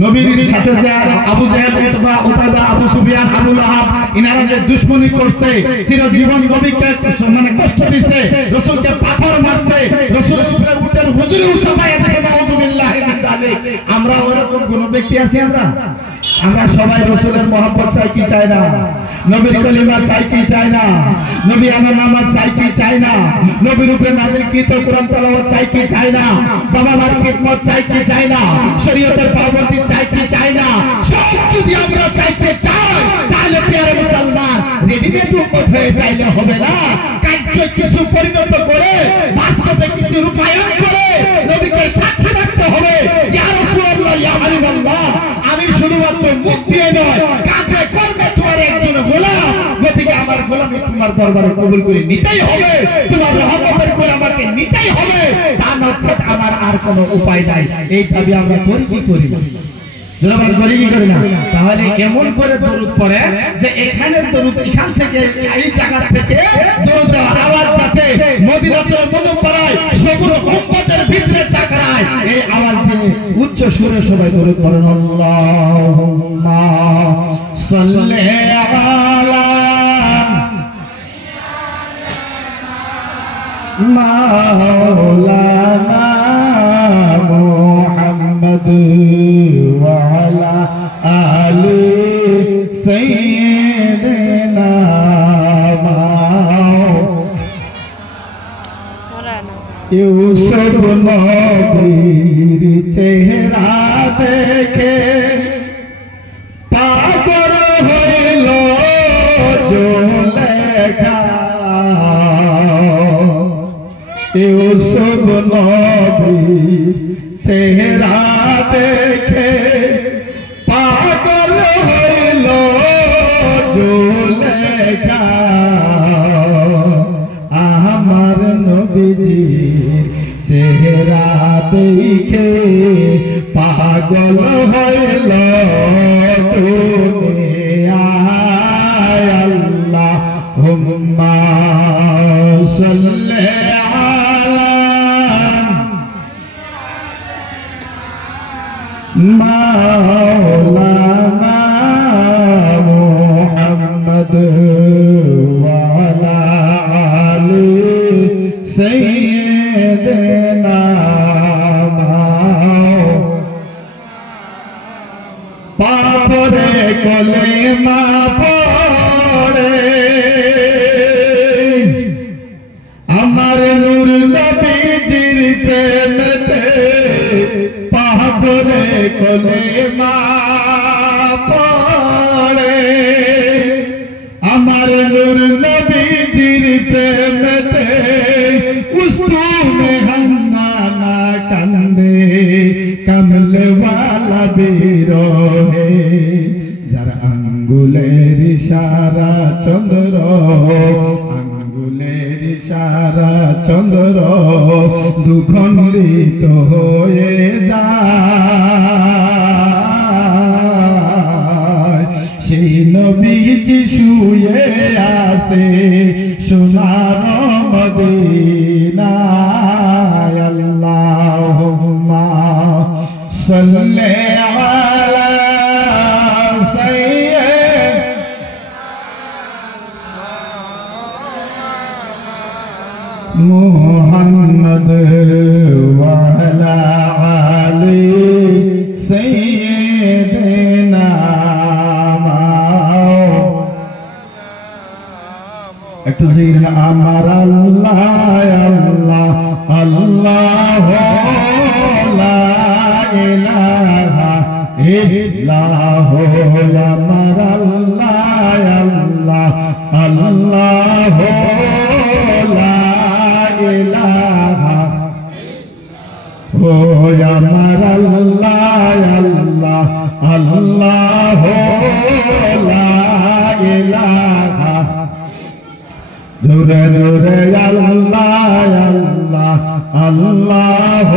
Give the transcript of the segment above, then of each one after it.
নবীর সাথে যে আবু জাহেল, উতবা, উতাবা, আবু সুফিয়ান, আবু লাহাব ইনারা যে দুশমনি করছে, চিরজীবন নবীকে মানে কষ্ট দিয়েছে, রাসূলকে পাথর মারছে, রাসূলের উপরে উটের হুজুরি উসাবায় দিয়েছে, নাউযুবিল্লাহি মিন যালিক। আমরা ওরকম কোন ব্যক্তি আছি? আমরা সবাই রাসূলের মহব্বত চাই কি চাই না? নবীর কলিমা চাই কি চাই না? নবী আমার নামাজ চাই কি চাই না? নবীর উপরে নাযিলকৃত কোরআন তেলাওয়াত চাই কি চাই না? বাবা মার খিদমত চাই কি চাই না? শরীয়তের পাবন্দি চাই কি চাই না? সব যদি আমরা চাইতে চাই, তাহলে প্রিয় মুসলমান রেডিমেড উম্মত হয়ে চাইলে হবে না। কার্যে কিছু পরিণত করে, বাস্তবে কিছু রূপায়ণ করে নবীকে সাক্ষী রাখতে হবে। ইয়া রাসূলুল্লাহ, ইয়া হাবিবাল্লাহ, আমি শুধুমাত্র মুখ দিয়ে নয়, কাজে কর্মে তোমার একজন গোলাম, গতিকে আমার গোলামি তোমার দরবারে কবুল করে নিতেই হবে, তোমার রহমতের করে আমাকে নিতেই হবে, তা নচেত আমার আর কোনো উপায় নাই। এই দাবি আমরা করি কি করি না? জনগণ করি কি করি না? তাহলে এমন করে দরুদ পড়ে যে এখানের দরুদ, এখান থেকে এই জায়গা থেকে দরুদের আওয়াজ যাতে মদিনাতুল মুনাওয়ারায় সবুজ গম্বুজের ভিতরে তাকায়, এই আওয়াজ দিয়ে উচ্চ সুরে সবাই দরুদ পড়েন। আল্লাহুম্মা সাল্লি আলা মাওলানা মুহাম্মদ ওয়া আলা আলি সাইয়্যিদিনা ইউসুফ নবীর চেহারা দেখে পাগল হইল জুলেখা, ইউসুফ নবীর চেহারা দেখে পাগল হইল জুলেখা, আমার নবীজির চেহারা দেখে পাগল হইল দুনিয়া। আল্লাহুম্মা সাল্লি আলা মাওলানা মুহাম্মদ ওয়া আলা আলি সাইয়্যিদিনা পাপরে কলেমা পড়ে আমার নূর নবীজির প্রেমেতে, পাপরে কলেমা পড়ে আমার নূর নবীজির প্রেমেতে, কুসুমে হান্নানা কান্দে কমলওয়ালা বিরহে, যার আঙ্গুলের ইশারা চন্দ্র, আঙ্গুলের ইশারা চন্দ্র দুখণ্ডিত হয়ে যায়, সেই নবীজি শুয়ে আছে সোনার মদিনায়। আল্লাহুম্মা সাল্লি আলা সাইয়্যিদিনা মুহাম্মদ ওয়া আলা আলি সাইয়্যিদিনা। একটু জিকির আমার আল্লাহ আল্লাহ আল্লাহ লা ইলাহা ইল্লাল্লাহ, আমার আল্লাহ আল্লাহ আল্লাহ লা ইলাহা, ও আমার আল্লাহ আল্লাহ আল্লাহ লা ইলাহা, জোরে জোরে আল্লাহ আল্লাহ আল্লাহ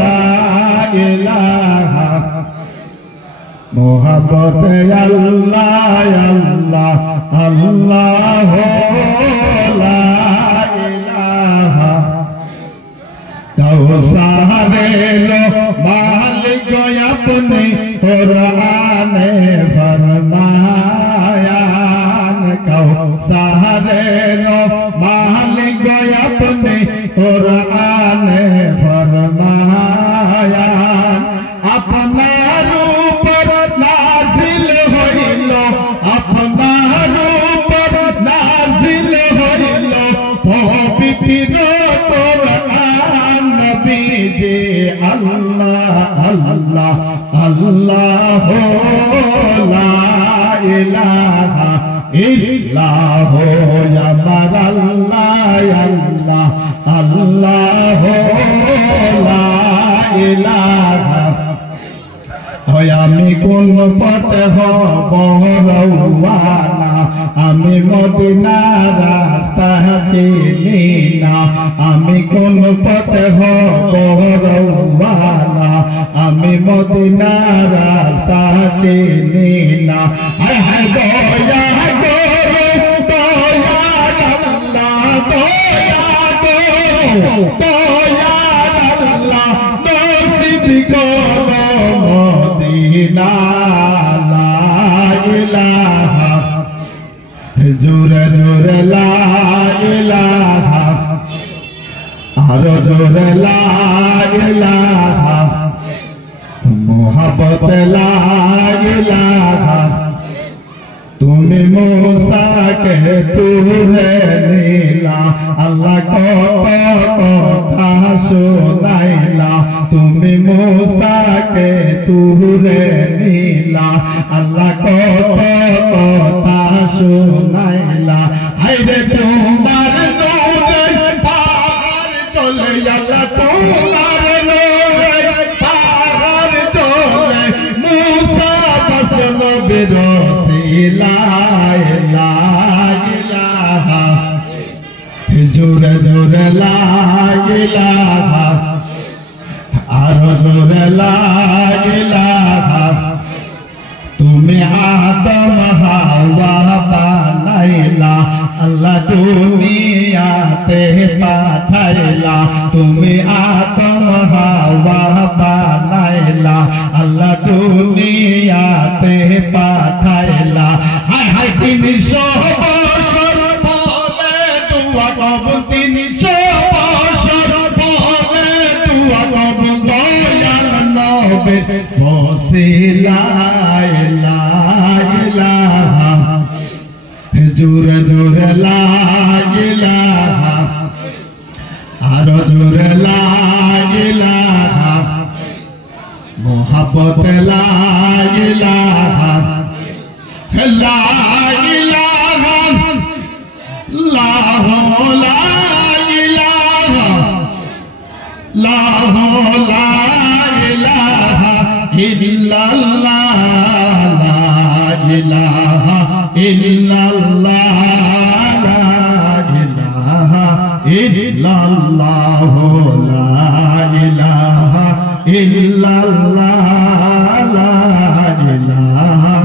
লা ইলাহা, মোহাব্বতে আল্লাহ আল্লাহ আল্লাহ লা ইলাহা, কাউসারে লো মালিক আপন कुराने फरमायान कौसरे रो मालिक अपने कुराने फरमायान अपनार ऊपर नाजिल होइलो अपनार ऊपर नाजिल होइलो पवित्र कुरान नबी जे अल्लाह अल्लाह अल्लाह ला इलाहा इल्लाह या अल्लाह अल्लाह अल्लाह ला इलाहा আমি কোন পথে হব রওয়ানা আমি মদিনার রাস্তা চিনি না আমি কোন পথে হব রওয়ানা আমি মদিনার রাস্তা চিনি না হায় হায় দয়া করো দয়া আল্লাহ দয়া করো দয়া আল্লাহ নসিব করো মদিনা লা ইলাহা জোরে জোরে লা ইলাহা আরো জোরে লা ইলাহা মোহাব্বত লা ইলাহা তুমি मूसाকে তুলে নিলা আল্লাহ কথা শোনাইলা তুমি मूसाকে তুলে নিলা আল্লাহ কথা শোনাইলা হায়রে তোমার নূরে পাহাড় চলে আল্লাহ তোমার নূরে পাহাড় চলে मूसा বসল বিরসিলা লা ইলাহা জোরে জোরে লা ইলাহা আরো জোরে লা ইলাহা তুমি আদম হাওয়া বানাইলা আল্লাহ দুনিয়াতে পাঠাইলা তুমি আদম হাওয়া বানাইলা আল্লাহ দুনিয়াতে পাঠাইলা হায় হায় 300 বছর পরে দুয়া কবুল 300 বছর পরে দুয়া কবুল দয়াল নবী বসিলা লা ইলাহা জোরে জোরে লা ইলাহা আরো জোরে লা ইলাহা মোহাব্বত লা ইলাহা লা ইলাহা লা ইলাহা লা ইলাহা ইল্লাল্লাহ লা ইলাহা ইল্লাল্লাহ লা ইলাহা ইল্লাল্লাহ লা ইলাহা ইল্লাল্লাহ লা ইলাহা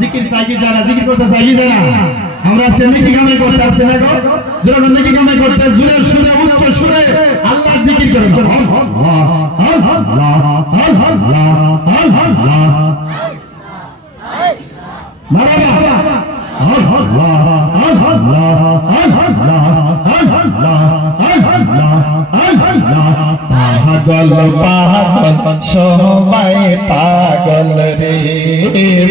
জিকির সাইকি যারা জিকির করতে সাইকি যারা আমরা আজকে নেকি কামাই করতে আসছি না গো যারা নেকি কামাই করতে জোরে সুরে উচ্চ সুরে আল্লাহর জিকির করেন আল্লাহ আল্লাহ আল্লাহ আল্লাহ মারহাবা আল্লাহ আল্লাহ আল্লাহ আল্লাহ আল্লাহ পাগল পাগল সবাই পাগল রে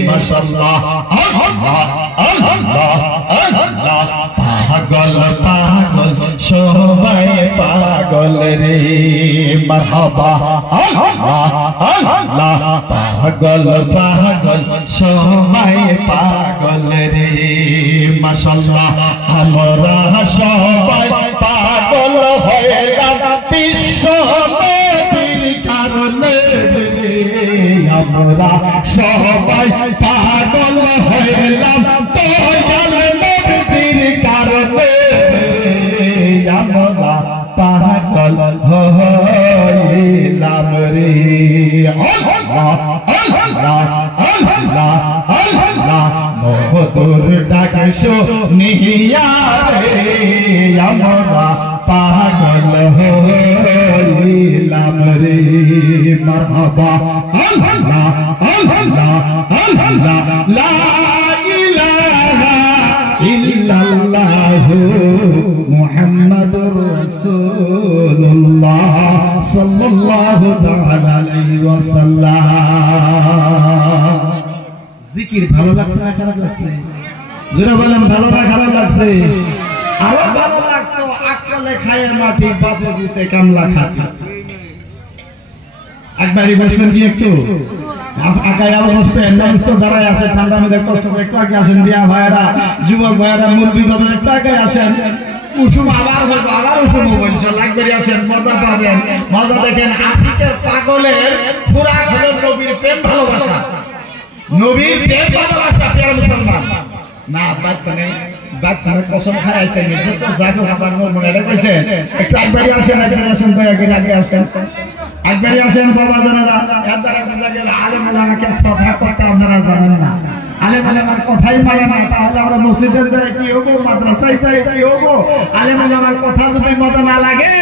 মাশাআল্লাহ আল্লাহ আল্লাহ আল্লাহ পাগল পাগল সবাই পাগল রে মারহাবা আল্লাহ আল্লাহ পাগল পাগল সবাই পাগল রে মাশাআল্লাহ আমরা সবাই পাগল হইলাম বিশ্ব নবীর কারণে আমরা সবাই পাগল হইলাম দয়াল নবীর কারণে আমরা পাগল হইলাম রে আল্লাহ আল্লাহ আল্লাহ আল্লাহ আল্লাহ মধুর ডাক শুনিয়া রে আমরা পাগল হইলাম রে মারহাবা আল্লাহ আল্লাহ আল্লাহ লা ইলাহা ইল্লাল্লাহু মুহাম্মাদুর রাসূলুল্লাহ সাল্লাল্লাহু তাআলা আলাইহি ওয়াসাল্লাম। জিকির ভালো লাগছে না খারাপ লাগছে? যারা বলেন ভালো না খারাপ লাগছে? আরো ভালো লাগতো আকলে খায়ের মাটি বাপে দিতে কামলা খাতি। একবারই বসবেন কি একটু আকায় আরো বসবেন, মানুষ তো দাঁড়ায় আছে ঠান্ডার মধ্যে কষ্ট করে একটু আগে আসেন। বিয়া ভাইয়েরা যুবক ভাইয়েরা মুরব্বী বাবা একটু আগে আসেন। উসুম আবার বলবো, আবার উসুম ইনশাআল্লাহ একবারই আসেন, মজা পাবেন। মজা দেখেন আশিকের পাগলের পুরা হলো নবীর প্রেম ভালোবাসা, নবীর প্রেম ভালোবাসা। প্রিয় মুসলমান না বাচ্চানে বাচ্চানে কসম খাইছেন যে তো জাগো আবার মনে এটা কইছেন একটু একবারই আসেন, একবারই আসেন, দয়া করে আগে আসেন, একবারই আসেন বাবা জানেরা। এর দ্বারা বোঝা গেল আলেম ওলামাকে শ্রদ্ধা করতে আপনারা জানেন না, আলেম ওলামার কথাই মানে না। তাহলে আমরা মসজিদে যাই কি হবো, মাদ্রাসায় যাই কি হবো? আলেম ওলামার কথা যদি মজা না লাগে,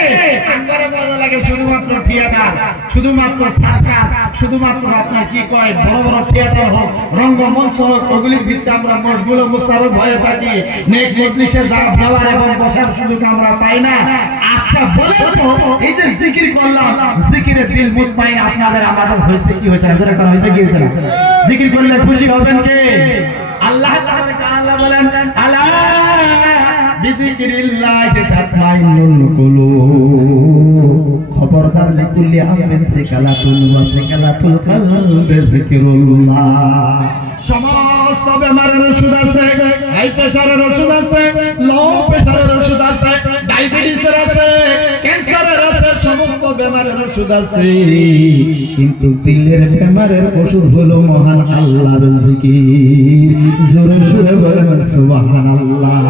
একবারে মজা লাগে শুধুমাত্র থিয়েটার, শুধুমাত্র সার্কাস, শুধুমাত্র আপনার কি কয় বড় বড় থিয়েটার হোক, রঙ্গমঞ্চ হোক, ওগুলির ভিত্তিতে আমরা মসগুলো মুস্তারদ হয়ে থাকি। নেক মজলিসে যাওয়ার এবং বসার সুযোগ আমরা পাই না। আচ্ছা বলেন তো, এই যে জিকির করলাম, জিকিরে দিল মুতমাইন আপনাদের আমাদের হয়েছে কি হয়েছে না? জোরে করা হয়েছে কি হয়েছে না? জিকির করলে খুশি হবেন কে? আল্লাহ তাআলা বলেন আলা বিযিকরিল্লাহি তাতমাইন্নুল কুলুব। খবরদার লিকুল্লি আমরিন সিকালাতুল ওয়া সিকালাতুল কলবি যিকরুল্লাহ। সমস্ত বেমারের ওষুধ আছে, হাই প্রেসারের ওষুধ আছে, লো প্রেসারের ওষুধ আছে, ডায়াবেটিসের আছে, ক্যান্সারের আছে, সমস্ত বেমারের ওষুধ আছে, কিন্তু দিলের বেমারের ওষুধ হলো মহান আল্লাহর জিকির। জোরে জোরে বলেন সুবহানাল্লাহ।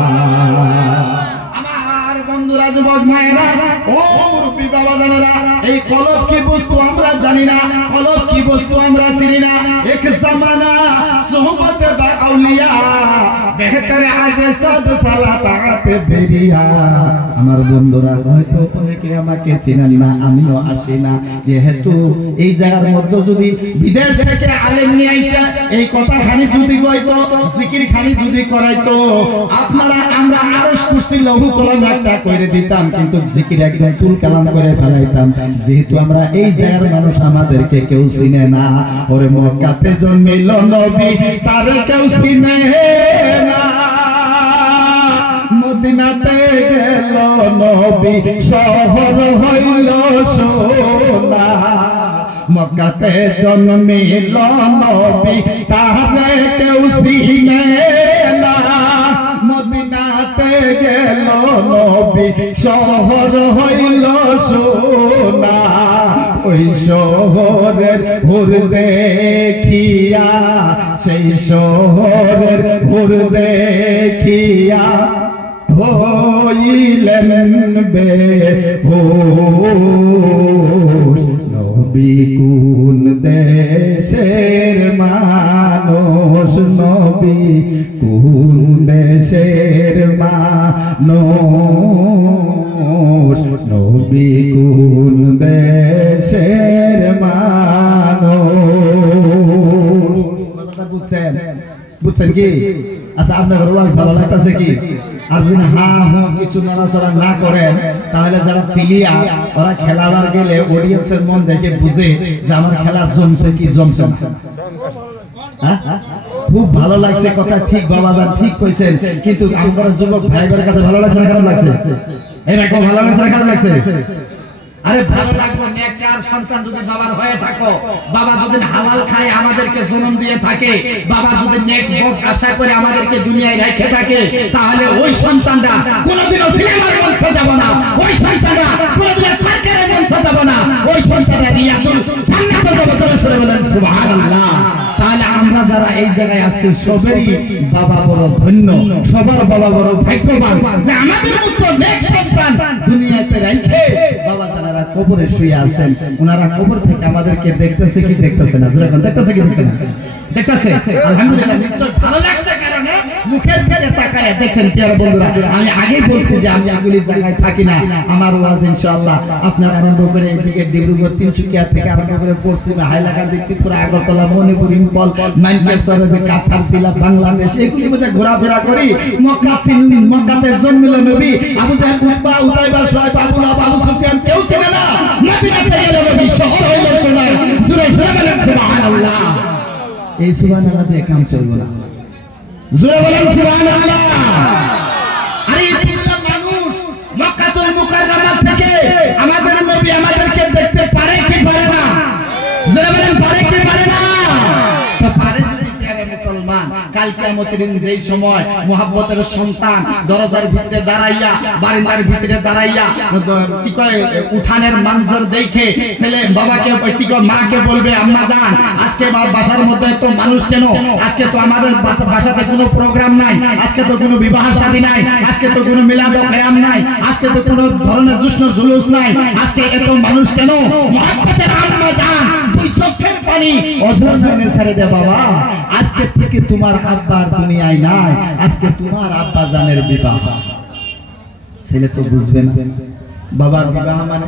আমার বন্ধুরা, যুবক মায়েরা, ও মুরব্বি বাবা জানেরা, এই কলব কি বস্তু আমরা জানি না, কলব কি বস্তু আমরা চিনি না। এক জামানা সোহবত বা আউলিয়া বেহতর আজ সাদ সালাতে বেরিয়া। আমার বন্ধুরা হয়তো অনেকে আমাকে চিনেন না, আমিও আসি না, যেহেতু এই জায়গার মধ্যে যদি বিদেশ থেকে আলেম নিয়ে আইসা এই কথা খানি যদি কইতো, জিকির খানি যদি করাইতো, আপনারা আমরা আরো কুরসি লঘু কলম একটা করে দিতাম, কিন্তু জিকির একদম তুল কালাম করে ফেলাইতাম। যেহেতু আমরা এই জায়গার মানুষ, আমাদেরকে কেউ চিনে না। ওরে মক্কাতে জন্মিল নবী, তার কেউ চিনে না। মদিনাতে গেল নবী, শহর হইল সোনা। মক্কাতে জন্মিল নবী, তারে কেউ চিনে না। মদিনাতে গেল নবী, শহর হইল সোনা। ওই শহরের ভোর দেখিয়া, সেই শহরের ভোর দেখিয়া হইলেন বেহুশ। নবী কোন দেশের মানুষ, নবী কোন দেশের মানুষ, নবী কোন দেশের মানুষ। বুঝছেন? বুঝছেন কি? আচ্ছা, আপনার ওয়াজ ভালো লাগতেছে কি? আর যদি হ্যাঁ হ্যাঁ কিছু নড়াচড়া না করেন, তাহলে যারা প্লেয়ার ওরা খেলাবার গেলে অডিয়েন্সের মন দেখে বুঝে যে আমার খেলা জমছে কি জমছে না। খুব ভালো লাগছে কথা, ঠিক বাবাজান ঠিক কইছেন, কিন্তু আমার যুবক ভাইদের কাছে ভালো লাগছে না খারাপ লাগছে? এরকম ভালো লাগছে না খারাপ লাগছে? আরে ভালো লাগবে, নেককার সন্তান যদি বাবার হয়ে থাকো, বাবা যদি হালাল খায় আমাদেরকে জন্ম দিয়ে থাকে, বাবা যদি নেক বক আশা করে আমাদেরকে দুনিয়ায় রেখে থাকে, তাহলে ওই সন্তানটা কোনোদিনও সিনেমার মঞ্চে যাব না, ওই সন্তানটা কোনোদিনও সরকারের মঞ্চে যাব না, ওই সন্তানটা রিয়াতুল জান্নাতে যাবে। জোরে বলেন সুবহানাল্লাহ। তাহলে আমরা যারা এই জায়গায় আসছি, সবারই বাবা বড় ধন্য, সবার বাবা বড় ভাগ্যবান যে আমাদের মতো নেক সন্তান দুনিয়াতে রেখে বাবা জানারা কবরে শুয়ে আছেন, ওনারা কবর থেকে আমাদেরকে দেখতেছে কি দেখতেছে না? জোরে কোন দেখতেছে কি দেখতেছে না? দেখতেছে। আলহামদুলিল্লাহ, নিশ্চয় ভালো লাগছে, কারণ মুখের দিকে তাকায় দেখছেন। প্রিয় বন্ধুরা, আমি আগেই বলছি যে আমি এগুলি জায়গায় থাকি না। আমার ওয়াজ ইনশাআল্লাহ আপনার আরম্ভ করে এদিকে ডিব্রুগড়, তিনসুকিয়া থেকে আরম্ভ করে পশ্চিমে হাইলাকান্দি, ত্রিপুরা, আগরতলা, মণিপুর, ইম্ফল, মাইনকেশ্বর, কাছাড় জেলা, বাংলাদেশ, এগুলির মধ্যে ঘোরাফেরা করি। মক্কাতে জন্মিল নবী, আবু জাহেল, উতবা, উতাইবা, শুআয়ব, আবু লাহাব, আবু সুফিয়ান কেউ চেনে না। মদিনাতে গেল নবী, শহর হইল সোনা। জোরে জোরে বলেন সুবহানাল্লাহ। এই সুবহানাল্লাহ দিয়ে কাম চলবে না। জোরে বলেন সুবহানাল্লাহ। আরে এতগুলো মানুষ মক্কাতুল মুকাররমা থেকে আমাদের নবী আমাদেরকে দেখতে পারে কি পারে না? জোরে বলেন পারে কি পারে না? তো পারে যদি প্রিয় মুসলমান, কাল কিয়ামতের দিন যেই সময় মুহাব্বতের সন্তান দরজার ভিতরে দাঁড়াইয়া, বারান্দার ভিতরে দাঁড়াইয়া কি কয় উঠানের মঞ্জর দেখে ছেলে বাবাকে কি কয় মাকে বলবে, আম্মা জান আজকে বাসার মধ্যে তো মানুষ কেন? আজকে তো আমাদের বাসাতে কোনো প্রোগ্রাম নাই, আজকে তো কোনো বিবাহ শাদী নাই, আজকে তো কোনো মিলাদ ও কিয়াম নাই, আজকে তো কোনো ধরনের জশ্ন জুলুস নাই, আজকে এত মানুষ কেন? মুহাব্বতের আম্মা জান দুই চোখের পানি অঝর জনে ছেড়ে দে বাবা, আজকে থেকে তোমার আব্বার দুনিয়ায় নাই, আজকে তোমার আব্বা জানের বিবাহ। ছেলে তো বুঝবে না, বাবার বিবাহ মানে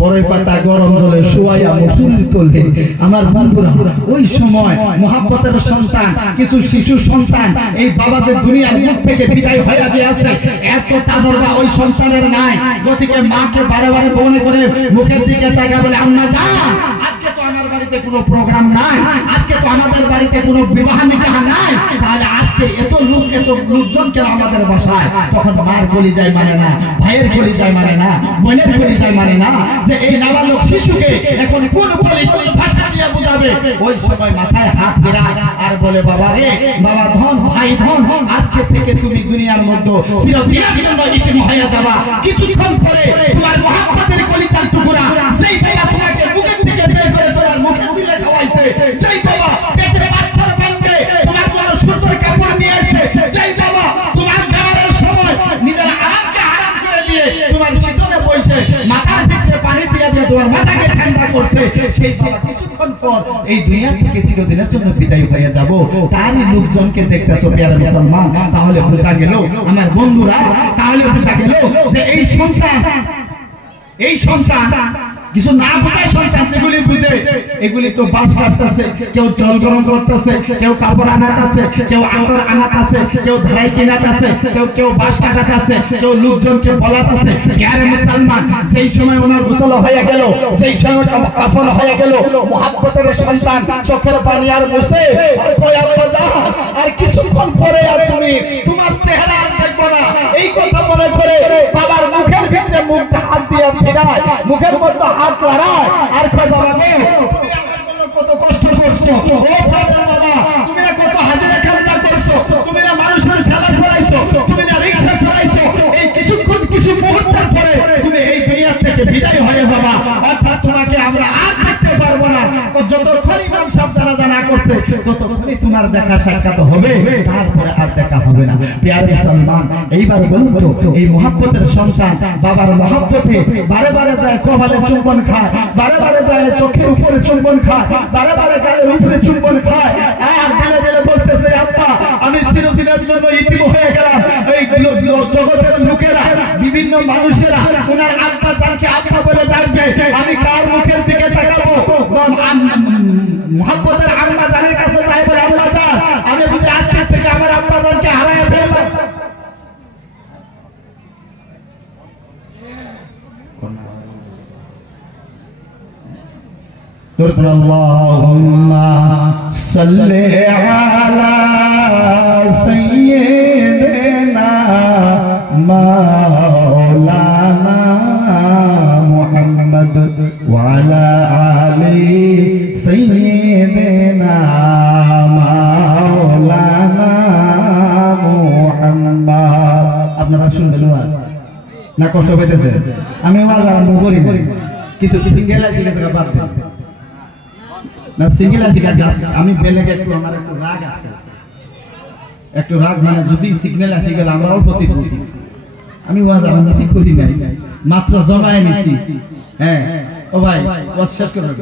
বড়ই পাতা গরম জলে শুয়াইয়া মুসুল তোলে। আমার বন্ধুরা, ওই সময় মুহাব্বতের সন্তান, কিছু শিশু সন্তান এই বাবাদের দুনিয়ার মুখ থেকে বিদায় হয়ে গিয়েছে, এত তাজরবা ওই সন্তানের নাই। গতিকে মাকে বারে বারে মনে করে মুখের দিকে তাকিয়ে বলে, আম্মা জান আজকে তো আমার বাড়িতে কোনো প্রোগ্রাম নাই, আজকে তো আমাদের বাড়িতে কোনো বিবাহ নিকাহ নাই, তাহলে আজকে এত লোকজন কেন আমাদের বাসায়? তখন মার কলিজায় মানে না, ভাইয়ের কলিজায় মানে না, বোনের কলিজায় মানে না যে এই নাবালক শিশুকে এখন কোন ভাষা দিয়ে বুঝাবে। ওই সময় মাথায় হাত ফেরায় আর বলে, বাবা রে, বাবা ধন, ভাই ধন, আজকে থেকে তুমি দুনিয়ার মধ্যে চিরদিনের জন্য ইতিম হয়ে যাবা। কিছুক্ষণ পরে তোমার মুহাব্বতের কলিজার টুকরা সেই বাবা তোমাকে মুখের থেকে বের করে তোমার মুখে তুলে খাওয়াইছে, সেই বাবা পেটে পাথর বাঁধবে তোমার জন্য সুন্দর কাপড় নিয়ে আসে, সেই বাবা তোমার ব্যবহারের সময় নিজের আরামকে হারাম করে দিয়ে তোমার শীতলে বসে মাথার ভিতরে পানি দিয়ে দিয়ে তোমার মাথাকে ঠান্ডা করছে, সেই বাবা কিছুক্ষণ পর এই দুনিয়া থেকে চিরদিনের জন্য বিদায় হয়ে যাব। তারই লোকজনকে দেখতেছো প্রিয় মুসলমান। তাহলে বোঝা গেল আমার বন্ধুরা, তাহলে বোঝা গেল যে এই সন্তান কিছু না বোঝায় সন্তান যেগুলি বুঝে, এগুলি তো বাস কাটতেছে, কেউ জল গরম করতেছে, কেউ কাপড় আনাতেছে, কেউ আতর আনাতেছে, কেউ ধারাই কিনাতেছে, কেউ বাস কাটাতেছে, কেউ লোকজনকে বলাতেছে। প্রিয় মুসলমান, সেই সময় ওনার গোসল হয়ে গেল, সেই সময় কাফন হয়ে গেল, মুহাব্বতের সন্তান চোখের পানি আর মুছে আর কই আব্বা জান আর কিছুক্ষণ পরে আর তুমি তোমার চেহারা আর দেখবো না, এই কথা মনে করে বাবার মুখের ভিতরে মুখটা হাত দিয়ে ফিরায়, মুখের মধ্যে হাত লড়ায় আর কয়, বাবা গো তুমি আমার জন্য কত কষ্ট করছো, ও বাবা বাবা তুমি না কত হাজিরা খাজনা করছো, তুমি না মানুষের ঠেলা চালাইছো, তুমি না রিকশা চালাইছো, এই কিছু মুহূর্তের পরে তুমি এই দুনিয়া থেকে বিদায় হয়ে যাবা, অর্থাৎ তোমাকে আমরা আর দেখতে পারবো না। যতক্ষণ ইমাম সাহেব জানাজা না করছে ততক্ষণই তোমার দেখা সাক্ষাৎ হবে, তারপরে আর দেখা হবে না। প্রিয় মুসলমান, এইবার বলুন তো, এই মুহাব্বতের সন্তান বাবার মুহাব্বতে বারে বারে যায় কপালে চুম্বন খায়, বারে বারে যায় চোখের উপরে চুম্বন খায়, বারে বারে গালের উপরে চুম্বন খায়, আর দিলে দিলে বলতেছে, আব্বা আমি চিরদিনের জন্য ইতিম হয়ে গেলাম। এই জগতের লোকেরা, বিভিন্ন মানুষেরা ওনার আব্বা জানকে আব্বা বলে ডাকবে, আমি কার মুখের দিকে তাকাবো? মুহাব্বতের আম্মা জানের কাছে যাই বলে, আম্মা জান আমি বুঝি আজকে থেকে আমার আব্বা জানকে হারায় ফেললাম। আল্লাহুম্মা সাল্লি আলা সাইয়্যিদিনা মাওলানা মুহাম্মদ ওয়া আলা আলি সাইয়্যিদিনা মাওলানা মুহাম্মদ। আপনারা শুনবেন ওয়াজ না? কষ্ট পাইতেছে? আমি ওয়াজ আরম্ভ করি কিন্তু সিঙ্গেল শিখেছে বাদ দেন না, সিঙ্গেল শিখেছে আমি বেলেগে একটু, আমার একটু রাগ আছে, একটু রাগ মানে যদি সিগন্যাল আসি গেলে আমরাও প্রতি বুঝি। আমি ওয়াজ আরম্ভ করি নাই, মাত্র জমায় নিছি, হ্যাঁ ও ভাই ওয়াজ শেষ করবে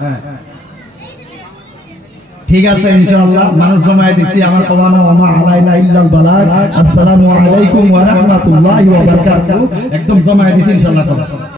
হ্যাঁ ঠিক আছে ইনশাআল্লাহ মানুষ জমায়ে দিছি আমার কওয়ানা ওয়া মা আলাইনা ইল্লাল বালাগ আসসালামু আলাইকুম ওয়া রাহমাতুল্লাহি ওয়া বারাকাতুহু একদম জমায়ে দিছি ইনশাআল্লাহ।